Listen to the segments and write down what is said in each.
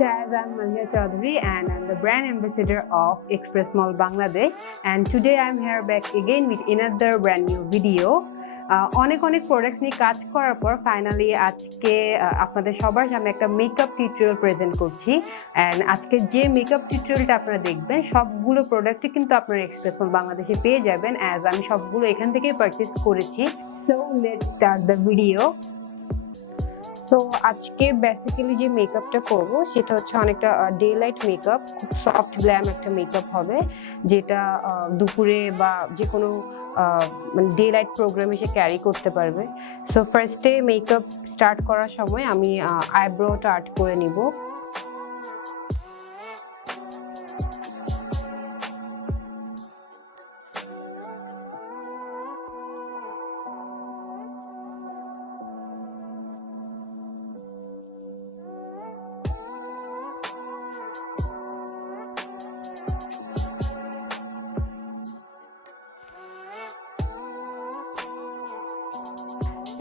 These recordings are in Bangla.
guys, I'm Malia Chaudhary and I'm the brand ambassador of Xpressmall Bangladesh, and today I'm here back again with another brand new video. অনেক প্রোডাক্টস নিয়ে কাজ করার পর ফাইনালি আজকে আপনাদের সবার সামনে একটা মেকআপ টিউটোরিয়াল প্রেজেন্ট করছি। এন্ড আজকে যে মেকআপ টিউটোরিয়ালটা আপনারা দেখবেন সবগুলো প্রোডাক্টই কিন্তু আপনারা এক্সপ্রেসমল বাংলাদেশে পেয়ে যাবেন, অ্যাজ আমি সবগুলো এখান থেকেই পারচেজ করেছি। So let's start the video. So আজকে বেসিক্যালি যে মেকআপটা করব সেটা হচ্ছে অনেকটা ডে লাইট মেকআপ, খুব সফট গ্ল্যাম একটা মেকআপ হবে, যেটা দুপুরে বা যে কোনো মানে ডে লাইট প্রোগ্রামে সে ক্যারি করতে পারবে। সো ফার্স্টে মেকআপ স্টার্ট করার সময় আমি আইব্রোটা আর্ট করে নিব।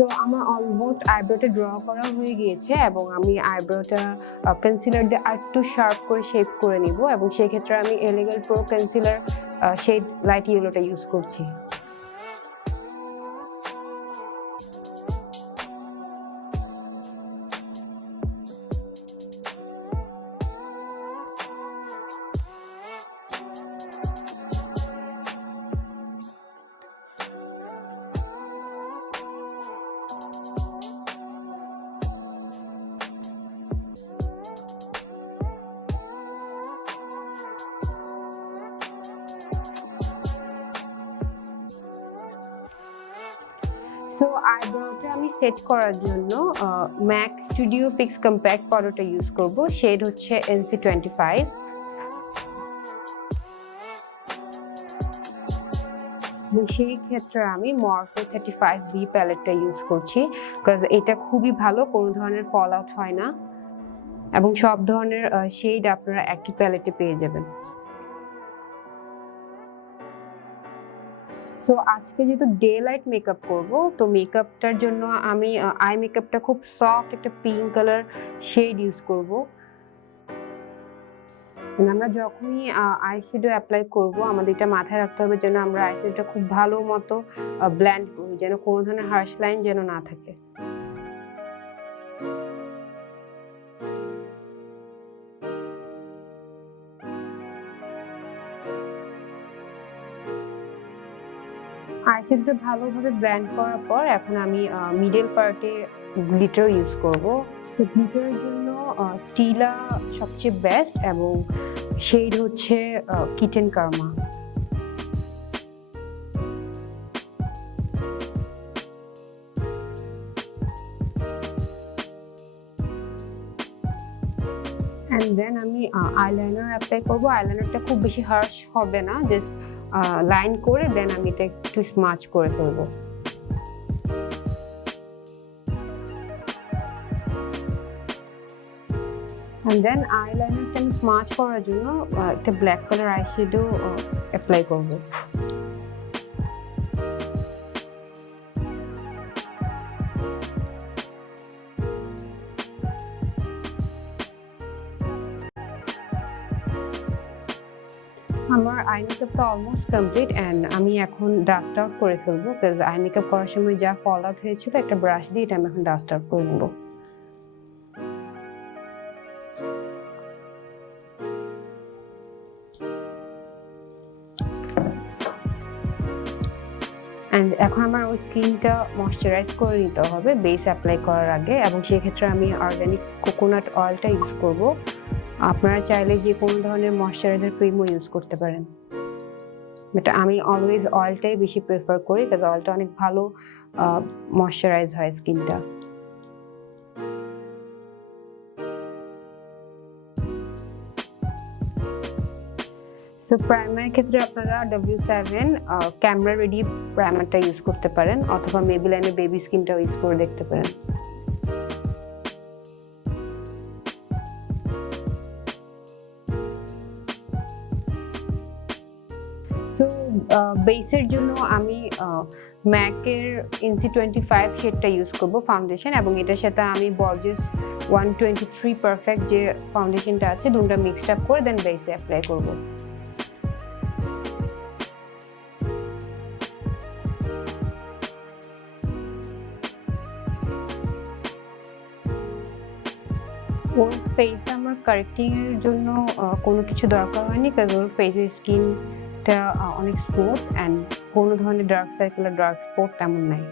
তো আমার অলমোস্ট আইব্রোটা ড্র করা হয়ে গিয়েছে এবং আমি আইব্রোটা কনসিলার দিয়ে আরেকটু শার্প করে শেপ করে নিব, এবং সেই ক্ষেত্রে আমি elegant pro concealer shade light ইয়েলোটা ইউজ করছি। সো আইব্রোটা আমি সেট করার জন্য ম্যাক স্টুডিও ফিক্স কম্প্যাক্ট পাউডারটা ইউজ করব। শেড হচ্ছে NC25। সেই ক্ষেত্রে আমি মরফো 35B প্যালেটটা ইউজ করছি, বিকজ এটা খুবই ভালো, কোনো ধরনের ফল আউট হয় না এবং সব ধরনের শেড আপনারা একই প্যালেটে পেয়ে যাবেন। তো আজকে যেহেতু ডে লাইট মেকআপ করব, তো মেকআপটার জন্য আমি আই মেকআপটা খুব সফট একটা পিঙ্ক কালার শেড ইউজ করব। আমরা যখনই আইশ্যাডো অ্যাপ্লাই করব আমাদের এটা মাথায় রাখতে হবে যেন আমরা আইশ্যাডোটা খুব ভালো মতো ব্লেন্ড করি, যেন কোনো ধরনের হার্শ লাইন যেন না থাকে। আইশ্যাডোটা ভালোভাবে ব্লেন্ড করার পর এখন আমি মিডল পার্টে গ্লিটার ইউজ করব। সো গ্লিটারের জন্য স্টিলা সবচেয়ে বেস্ট এবং শেড হচ্ছে কিটেন কার্মা। অ্যান্ড দেন আমি আইলাইনার অ্যাপ্লাই করব। আইলাইনারটা খুব বেশি হার্শ হবে না, জাস্ট লাইন করে দেন আমি এটা একটু স্মাচ করে ফেলবো। অ্যান্ড দেন আইলাইনারটা আমি স্মাচ করার জন্য একটা ব্ল্যাক কালার আইশ্যাডো অ্যাপ্লাই করবো। আমার আই মেকআপটা অলমোস্ট কমপ্লিট অ্যান্ড আমি এখন ডাস্ট আউট করে ফেলবো, বিকজ আই মেকআপ করার সময় যা ফল আউট হয়েছিল একটা ব্রাশ দিয়ে এটা আমি এখন ডাস্ট আউট করে নেব। অ্যান্ড এখন আমার ওই স্কিনটা ময়শ্চারাইজ করে নিতে হবে বেস অ্যাপ্লাই করার আগে, এবং সেক্ষেত্রে আমি অর্গানিক কোকোনাট অয়েলটা ইউজ করব। আপনারা চাইলে যে কোনো ধরনের ময়শ্চারাইজার ক্রিমও ইউজ করতে পারেন, বাট আমি অলওয়েজ অয়েলটাই বেশি প্রেফার করি, কারণ অয়েলটা অনেক ভালো ময়শ্চারাইজ হয় স্কিনটা। সো প্রাইমারের ক্ষেত্রে আপনারা W7 ক্যামেরা রেডি প্রাইমারটা ইউজ করতে পারেন, অথবা মেবিলাইনের বেবি স্কিনটাও ইউজ করে দেখতে পারেন। সো বেসের জন্য আমি ম্যাকের NC25 শেডটা ইউজ করব ফাউন্ডেশন, এবং এটার সাথে আমি বর্জেস 123 পারফেক্ট যে ফাউন্ডেশনটা আছে দুটোটা মিক্সড আপ করে দেন বেসে অ্যাপ্লাই করব। ওর ফেসে আমার কারেক্টিং এর জন্য কোনো কিছু দরকার হয়নি, কারণ ওর ফেসের স্কিনটা অনেক স্মুথ অ্যান্ড কোনো ধরনের ডার্ক সার্কেল আর ডার্ক স্পট তেমন নাই।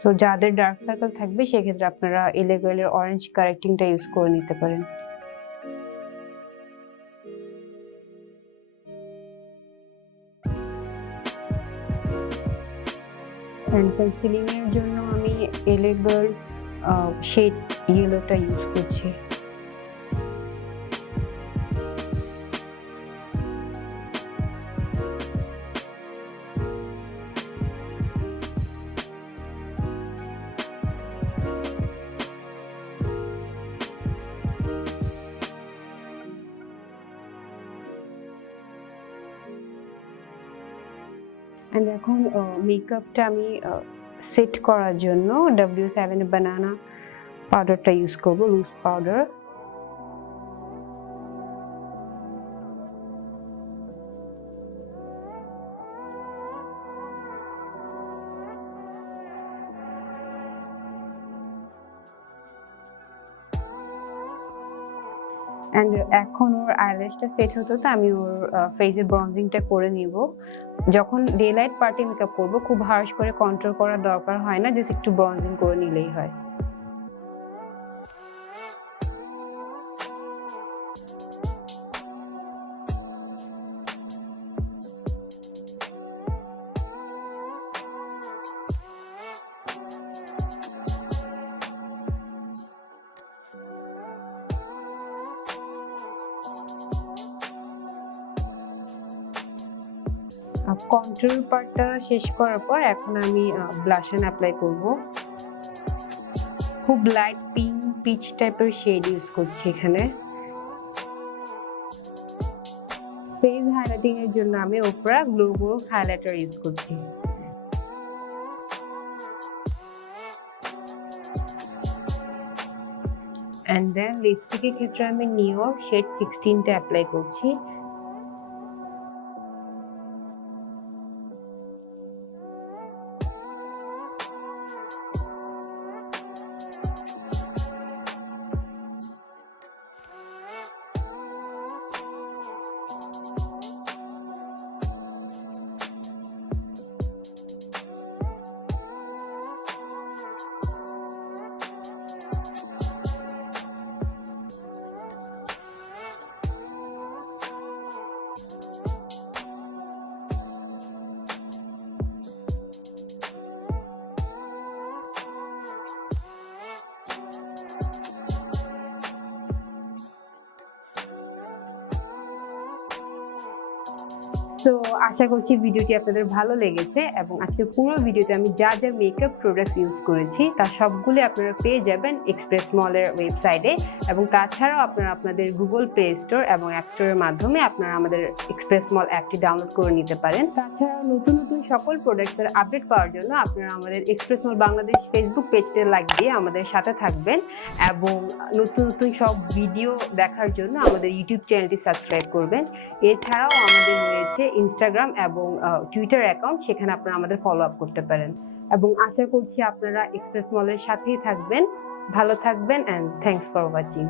সো যাদের ডার্ক সার্কেল থাকবে সেক্ষেত্রে আপনারা এলেগেলের অরেঞ্জ কারেক্টিংটা ইউজ করে নিতে পারেন। অ্যান্ড পেন্সিলিং এর জন্য আমি এলেগেল শেড ইয়েলোটা ইউজ করছি। অ্যান্ড এখন মেকআপটা আমি সেট করার জন্য W7 বানানা পাউডারটা ইউজ করব, লুজ পাউডার। অ্যান্ড এখন ওর আইল্যাশটা সেট হতো, তো আমি ওর ফেসের ব্রঞ্জিংটা করে নিব। যখন ডে লাইট পার্টি মেকআপ করবো খুব হার্শ করে কন্ট্রোল করার দরকার হয় না, জাস্ট একটু ব্রঞ্জিং করে নিলেই হয়। কন্ট্রোল পার্টটা শেষ করার পর এখন আমি ব্লাশন অ্যাপ্লাই করব। খুব লাইট পিঙ্ক পিচ টাইপের শেড ইউজ করছি এখানে। ফেস হাইলাইটিং এর জন্য আমি ওপরা গ্লোবাল হাইলাইটার ইউজ করছি। অ্যান্ড দেন লিপস্টিকের ক্ষেত্রে আমি নিও শেড 16টা অ্যাপ্লাই করছি। সো আশা করছি ভিডিওটি আপনাদের ভালো লেগেছে, এবং আজকের পুরো ভিডিওতে আমি যা যা মেকআপ প্রোডাক্টস ইউজ করেছি তার সবগুলো আপনারা পেয়ে যাবেন এক্সপ্রেস মলের ওয়েবসাইটে, এবং তাছাড়াও আপনারা আপনাদের গুগল প্লে স্টোর এবং অ্যাপ স্টোরের মাধ্যমে আপনারা আমাদের এক্সপ্রেস মল অ্যাপটি ডাউনলোড করে নিতে পারেন। তাছাড়াও নতুন নতুন সকল প্রোডাক্টসের আপডেট পাওয়ার জন্য আপনারা আমাদের এক্সপ্রেস মল বাংলাদেশ ফেসবুক পেজতে লাইক দিয়ে আমাদের সাথে থাকবেন, এবং নতুন নতুন সব ভিডিও দেখার জন্য আমাদের ইউটিউব চ্যানেলটি সাবস্ক্রাইব করবেন। এছাড়াও আমাদের রয়েছে ইনস্টাগ্রাম এবং টুইটার অ্যাকাউন্ট, সেখানে আপনারা আমাদের ফলো আপ করতে পারেন, এবং আশা করছি আপনারা এক্সপ্রেস মলের সাথেই থাকবেন। ভালো থাকবেন, অ্যান্ড থ্যাঙ্কস ফর ওয়াচিং।